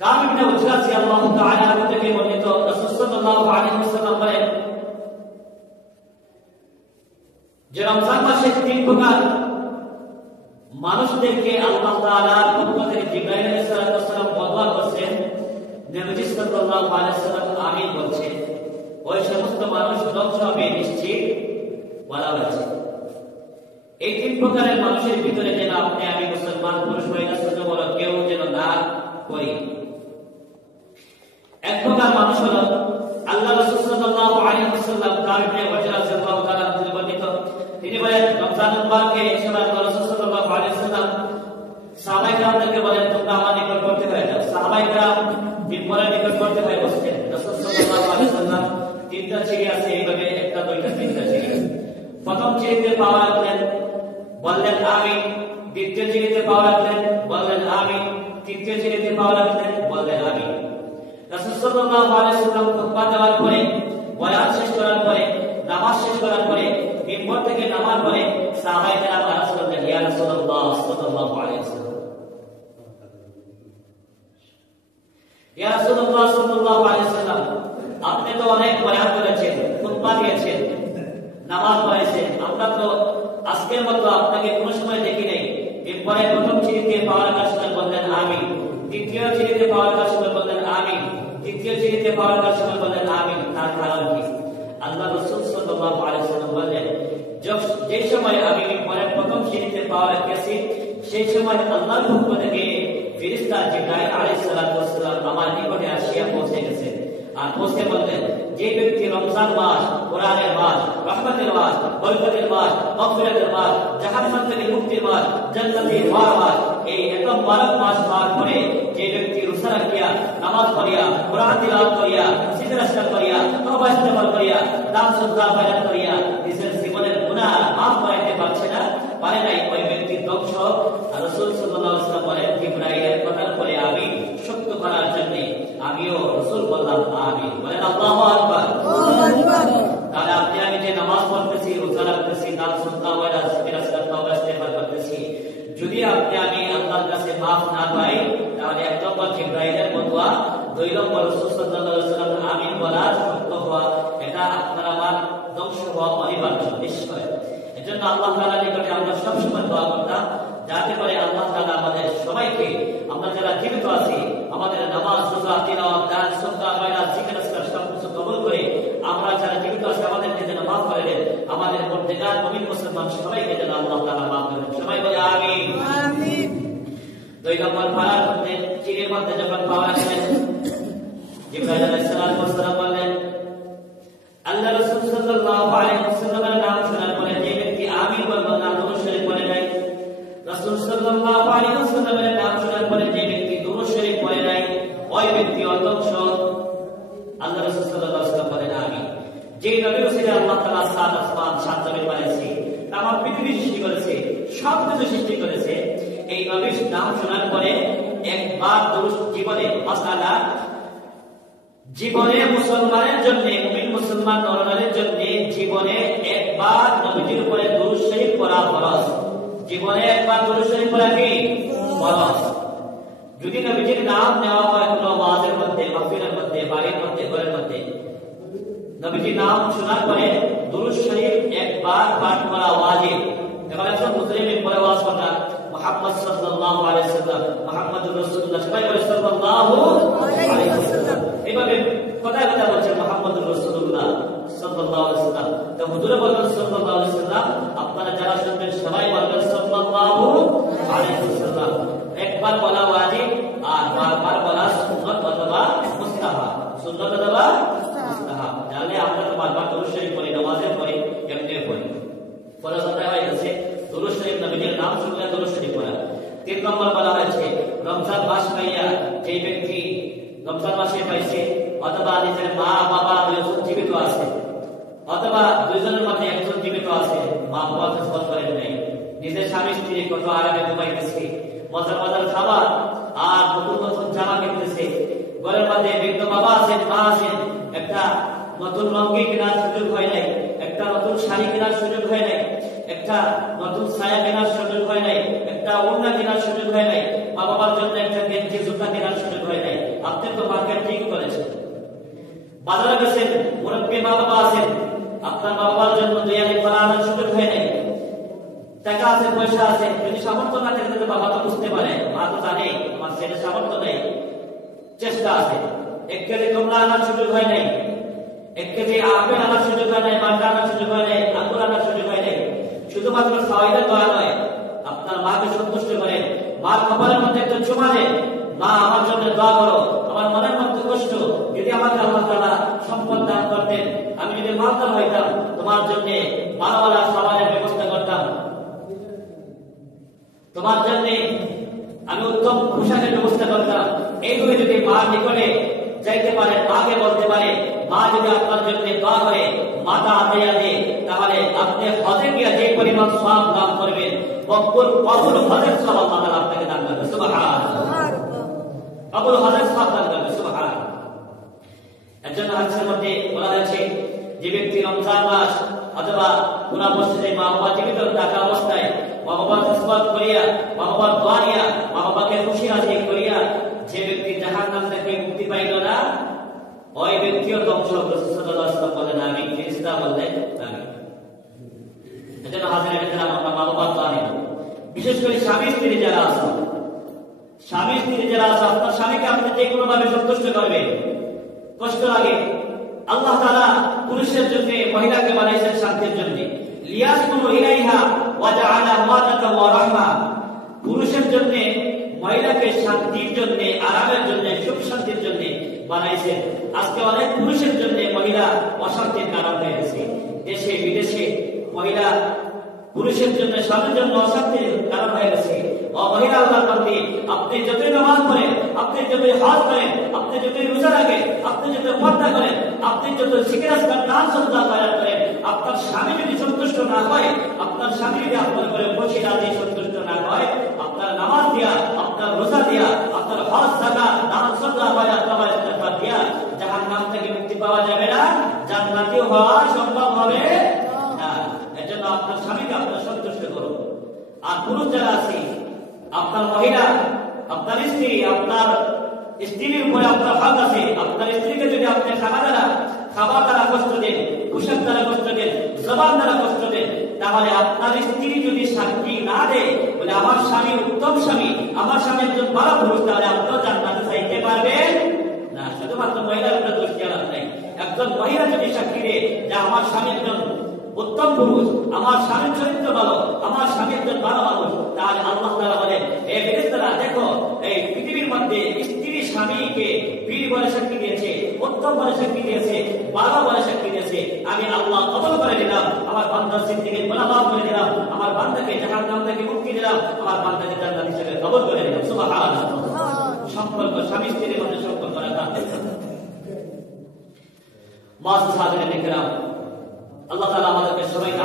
কাব ইবনে উজরা রাদিয়াল্লাহু তাআলা থেকে বর্ণিত, রাসূল সাল্লাল্লাহু আলাইহি ওয়াসাল্লাম বলেন যে রমজান মাসে তিন প্রকার মানুষদেরকে আল্লাহ তাআলার পক্ষ থেকে জিবরাইল আলাইহিস সালাম বদয়া করেছেন। নবী সাল্লাল্লাহু আলাইহি ওয়াসাল্লাম আমিন বলছেন, ওই সমস্ত মানুষ ধ্বংস হবে নিশ্চিত বলা হয়েছে। এই তিন প্রকারের মানুষের ভিতরে যেন আপনি আমি মুসলমান পুরুষ মহিলা ছোট বড় কেউ যেন না করি। এক প্রকার মানুষ হলো আল্লাহ রাসূল সাল্লাল্লাহু আলাইহি ওয়াসাল্লাম কাব ইবনে উজরা রাদিয়াল্লাহু তাআলা থেকে বর্ণিত, তিনি বলেন রমজান মুবারকে সময় রাসূল সাল্লাল্লাহু আলাইহি ওয়াসাল্লাম সাহাবায়ে কেরামদেরকে বলেন তোমরা আমার নিকট করতে হয়ে যাও। সাহাবায়ে কেরাম মিম্বরের নিকট করতে হয়ে বসতেন। রাসূল সাল্লাল্লাহু আলাইহি ওয়াসাল্লাম তিনটা সিঁড়ি আছে, এইভাবে একটা দুইটা তিনটা সিঁড়ি। প্রথম সিঁড়িতে পা রাখলেন, বললেন আমিন। দ্বিতীয় সিঁড়িতে পা রাখলেন, বললেন আমিন। তৃতীয় সিঁড়িতে পা রাখলেন, বললেন আমিন। রাসূল সাল্লাল্লাহু আলাইহি ওয়াসাল্লাম খুতবা দেওয়ার পরে, বয়ান শেষ করার পরে, নামাজ শেষ করার পরে, মিম্বর থেকে নামার পরে সাহাবায়ে কেরাম আরজ করলেন, ইয়া রাসূলুল্লাহ সাল্লাল্লাহু আলাইহি ওয়াসাল্লাম, ইয়া রাসূলুল্লাহ সাল্লাল্লাহু আলাইহি ওয়াসাল্লাম, আপনি তো অনেক বয়ান করেছেন, খুতবা দিয়েছেন, নামাজ পড়েছেন, আমরা তো আজকের মতো আপনাকে কোনো সময় দেখি নাই মিম্বরে প্রথম সিঁড়িতে পা রাখার সময় বললেন আমিন, দ্বিতীয় সিঁড়িতে পা রাখার সময় বললেন আমিন, তৃতীয় সিঁড়িতে পা রাখার সময় বললেন আমিন। তার কারণ কি? আল্লাহ রাসূল সাল্লাল্লাহু আলাইহি ওয়াসাল্লাম বললেন, যে সময় আমি মিম্বরের প্রথম সিঁড়িতে পা রেখেছি সেই সময় আল্লাহর পক্ষ থেকে ফেরেশতা জিবরাইল আলাইহিস সালাম আমার নিকটে আসিয়া পৌঁছে গেছেন। আর পৌঁছে বললেন, যে ব্যক্তি রমজান মাস, কোরআনের মাস, রহমতের মাস, বরকতের মাস, মাগফিরাতের মাস, জাহান্নাম থেকে মুক্তির মাস, জান্নাতের মাস, এই এত মুবারক মাস পার করে যে ব্যক্তি রোজা রাখিয়া, নামাজ পড়িয়া, কোরআন তিলাওয়াত করিয়া, সিজদা করিয়া, তওবা ইস্তেগফার করিয়া, দান সদকা খয়রাত করিয়া নিজের জীবনের গুনাহ মাফ করাইতে পারছে না, পারে নাই, ওই ব্যক্তির ধ্বংস। আর রাসূল সাল্লাল্লাহু আলাইহি ওয়াসাল্লাম বলেন, জিবরাইলের কথার পরে আমি সত্য করার জন্য আমিও রাসূল বললাম আমিন। বলেন আল্লাহু আকবার। তাহলে আপনি আমি যে নামাজ পড়তেছি, রোজা রাখতেছি, দান সদকা ওয়ালা সিজদা তওবা ইস্তেগফার করতেছি, যদি আপনি আমি আল্লাহর কাছে মাফ না পাই, তাহলে এক নম্বর জিবরাইলের বদয়া, দুই নম্বর রাসূল সাল্লাল্লাহু আলাইহি ওয়াসাল্লাম আমিন বলা সত্য হওয়া, এটা আপনার আমার ধ্বংস হওয়া অনিবার্য নিশ্চয়। এজন্য আল্লাহ তাআলার নিকটে আমরা সবসময় দোয়া করতাম, যাতে করে আল্লাহ তাআলা আমাদের সবাইকে, আমরা যারা জীবিত আছি, আমাদের নামাজ, রোজা, তিলাওয়াত, দান সদকা ওয়ালা জিকির আজকার সবকিছু কবুল করে, আমরা যারা জীবিত আছি আমাদেরকে যেন মাফ করে দেন, আমাদের মুর্তেদার মুমিন মুসলমান সবাইকে যেন আল্লাহ তাআলা মাফ করে দেন। সবাই বলে আমিন। আমিন। দুই নম্বর পারার মধ্যে চিরের মধ্যে যখন পা রাখলেন, জিবরাইল আলাইহিস সালাম বললেন, আল্লাহ রাসূল সাল্লাল্লাহু আলাইহি ওয়াসাল্লামের নাম শোনার পরে যে ব্যক্তি আমিন বলল না, দুরূদ শরীফ পড়ে নাই, রাসূল সাল্লাল্লাহু আলাইহি ওয়াসাল্লামের নাম শোনার পরে যে ব্যক্তি দুরূদ শরীফ পড়ে নাই, ওই ব্যক্তি অধ্যক্ষ। আল্লাহ রাসূল সাল্লাল্লাহু আলাইহি ওয়াসাল্লাম বলেন আমিন। যে নবীর ওসিলায় আল্লাহ তাআলা সাত আসমান, সাত জমিন বানিয়েছে, তামাম পৃথিবী সৃষ্টি করেছে, সবকিছু সৃষ্টি করেছে, এই নবীর নাম শোনার পরে একবার দুরূদ জীবনে মাসালা, জীবনে মুসলমানের জন্য, মুমিন মুসলমান নরনারীর জন্য জীবনে একবার নবীজির উপরে দুরূদ শরীফ পড়া ফরজ। জীবনে একবার দুরূদ শরীফ পড়া কি ফরজ। যদি নবীজির নাম নেওয়া হয় কোনো ওয়াজের মধ্যে, মাহফিলের মধ্যে, বাড়ির মধ্যে, ঘরের মধ্যে, নবীজির নাম শোনার পরে দুরূদ শরীফ একবার পাঠ করা ওয়াজিব। এখন একজন মুসলিমের পরে ওয়াজ করা, মুহাম্মদ সাল্লাল্লাহু আলাইহি ওয়াসাল্লাম, মুহাম্মাদুর রাসূলুল্লাহ, সবাই বলে সাল্লাল্লাহু আলাইহি ওয়াসাল্লাম। এভাবে কথায় কথা বলছেন মুহাম্মাদুর রাসূলুল্লাহ সাল্লাল্লাহু আলাইহি ওয়াসাল্লাম। তো হুজুরে বলেন সাল্লাল্লাহু আলাইহি ওয়াসাল্লাম, আপনারা যারা শুনবেন সবাই বলবেন সাল্লাল্লাহু আলাইহি ওয়াসাল্লাম। একবার বলা ওয়াজিব আর বারবার বলা সুন্নাত অথবা মুস্তাহাব। সুন্নাত অথবা মুস্তাহাব। তাহলে আমরা তো বারবার দুরূদ শরীফ পড়ি, নামাজে পড়ি, এমনিও পড়ি। ফরজ আদায় হয়ে গেছে, দুরূদ শরীফ নবীর নাম শুনলে দুরূদ শরীফ পড়া। তিন নম্বর বলা হয়েছে, রমজান মাস পাইয়া যে ব্যক্তি রমজান মাসে পাইছে, অথবা নিজের মা বাবা দুইজন জীবিত আছে, অথবা দুইজনের মধ্যে একজন জীবিত আছে, মা বাবা খেদমত করেন নাই, নিজের স্বামী স্ত্রী কত আরামে ঘুমাইতেছে, মজার মজার খাবার আর নতুন নতুন জামা কিনতেছে, ঘরের মধ্যে বৃদ্ধ বাবা আছেন, মা আছেন, একটা নতুন লঙ্গি কেনার সুযোগ হয় নাই, একটা নতুন শাড়ি কেনার সুযোগ হয় নাই, একটা নতুন ছায়া কেনার সুযোগ হয় নাই, একটা ওড়না কেনার সুযোগ হয় নাই, মা বাবার জন্য একটা গেঞ্জি জুতা কেনার সুযোগ হয় নাই। তো মার্কেট ঠিক করেছেন, বাজারে গেছেন, মুরব্বী মা বাবা আছেন, আপনার মা বাবার জন্য দুয়ারে করা আনার সুযোগ হয় নাই, টাকা আছে পয়সা আছে, যদি সামর্থ্য না থাকে তাহলে বাবা তো বুঝতে পারে, মা তো জানে আমার ছেলে সামর্থ্য নেই, চেষ্টা আছে, 1 কেজি কমলা আনার সুযোগ হয় নাই, 1 কেজি আপেল আনার সুযোগ হয় নাই, মালটা আনার সুযোগ হয় নাই, আঙ্গুর আনার সুযোগ হয় নাই, শুধুমাত্র খাওয়াইলে দোয়া নয়, আপনার মাকে সন্তুষ্ট করেন, মার কপালের মধ্যে একটা চুমা দেন, মা আমার জন্য দোয়া করো, আমার মনের মধ্যে কষ্ট, যদি আমাকে আল্লাহ তাআলা সম্পদ দান করতেন, আমি যদি মালদার হইতাম, তোমার জন্য মানবালা খাবারের ব্যবস্থা করতাম, তোমার জন্য আমি উত্তম পোশাকের ব্যবস্থা করতাম। এইভাবে যদি মার নিকটে যাইতে পারে, মাকে বলতে পারে, মা যদি আপনার জন্য দোয়া করে, মাথা আদায়া দেয়, তাহলে আপনি হজে গিয়ে যে পরিমাণ সওয়াব লাভ করবেন, কবুল হজের সওয়াব আল্লাহ আপনাকে দান করবে। সুবহানাল্লাহ, কবুল হজের সওয়াব দান করবে। সুবহানাল্লাহ। একজন হাদিসের মধ্যে বলা হয়েছে, যে ব্যক্তি রমজান মাস অথবা কোন মসজিদে মা বাবা জীবিত থাকা অবস্থায় মা বাবার খেদমত করিয়া, মা বাবার দোয়া নিয়া, মা বাবাকে খুশি রাজি করিয়া যে ব্যক্তি জাহান্নাম থেকে মুক্তি পাইল না, ওই ব্যক্তিও ধ্বংসগ্রস্ত। সাল্লাল্লাহু আলাইহি ওয়াসাল্লাম বলেন আমিন, ফেরেশতা বললেন আমিন। এজন্য হাজিরা کرام আমরা মা বাবার দোয়া নিব, বিশেষ করে স্বামী স্ত্রী যারা আছে, স্বামী স্ত্রী যারা আছে, আপনার স্বামীকে আপনি যে কোনো ভাবে সন্তুষ্ট করবেন, কষ্ট লাগে, আল্লাহ তাআলা পুরুষের জন্য মহিলাকে বানাইছেন শান্তির জন্য, লিয়াসকুনু ইলাইহা ওয়া জাআলা মাওয়াদাতা ওয়া রাহমা, পুরুষের জন্য মহিলাকে শান্তির জন্য, আরামের জন্য, সুখ শান্তির জন্য বানাইছেন। আজকে অনেক পুরুষের জন্য মহিলা অশান্তির কারণ হয়ে গেছে, দেশে বিদেশে মহিলা পুরুষের জন্য, স্বামীর জন্য অশান্তির কারণ হয়ে গেছে। ও মহিলা আল্লাহর বান্দী, আপনি যতই নামাজ পড়েন, আপনি যতই হজ করেন, আপনি যতই রোজা রাখেন, আপনি যতই পর্দা করেন, আপনি যত জিকির আজকার নাম সন্ধ্যা করেন, আপনার স্বামী যদি সন্তুষ্ট না হয়, আপনার স্বামী যদি আপনার ঘরে বসে রাতে সন্তুষ্ট না হয়, আপনার নামাজ দিয়া, আপনার রোজা দিয়া, আপনার হজ যাকাত দান সদকা বায়াত তাওয়াজ ইস্তেগফার দিয়া জাহান্নাম থেকে মুক্তি পাওয়া যাবে না, জান্নাতি হওয়া সম্ভব হবে না। এজন্য আপনার স্বামীকে আপনার সন্তুষ্ট করুন। আর পুরুষ যারা আছে, আপনার মহিলা, আপনার স্ত্রী, আপনার স্ত্রীর উপরে আপনার হক আছে। আপনার স্ত্রীকে যদি আপনি খাবার দ্বারা কষ্ট দেন, পোশাক দ্বারা কষ্ট দেন, জবান দ্বারা কষ্ট দেন, তাহলে আপনার স্ত্রী যদি সাক্ষী না দেয় বলে আমার স্বামী উত্তম স্বামী, আমার স্বামী একজন ভালো পুরুষ, তাহলে আপনিও জান্নাতে যাইতে পারবেন না। শুধুমাত্র মহিলার উপরে দোষ দেওয়া নাই, একজন মহিলা যদি সাক্ষী দেয় যে আমার স্বামী একজন উত্তম পুরুষ, আমার স্বামীর চরিত্র ভালো, আমার স্বামী একজন ভালো মানুষ, তাহলে আল্লাহ তাআলা বলেন, হে ফেরেশতারা দেখো, এই পৃথিবীর মধ্যে স্ত্রী স্বামীকে বীর বলে সাক্ষী দিয়েছে, উত্তম বলে সাক্ষী দিয়েছে, ভালো বলে সাক্ষী দিয়েছে, আমি আল্লাহ কবুল করে নিলাম, আমার বান্দার জিন্দেগি গুনাহ মাফ করে দিলাম, আমার বান্দাকে জাহান্নাম থেকে মুক্তি দিলাম, আমার বান্দাকে জান্নাত হিসেবে কবুল করে নিলাম। সুবহানাল্লাহ। সম্পর্ক স্বামী স্ত্রীর মধ্যে সম্পর্ক রাখা। মুআজ্জাজ হাজিরিন কিরাম, আল্লাহ তাআলা আমাদেরকে সবাইকে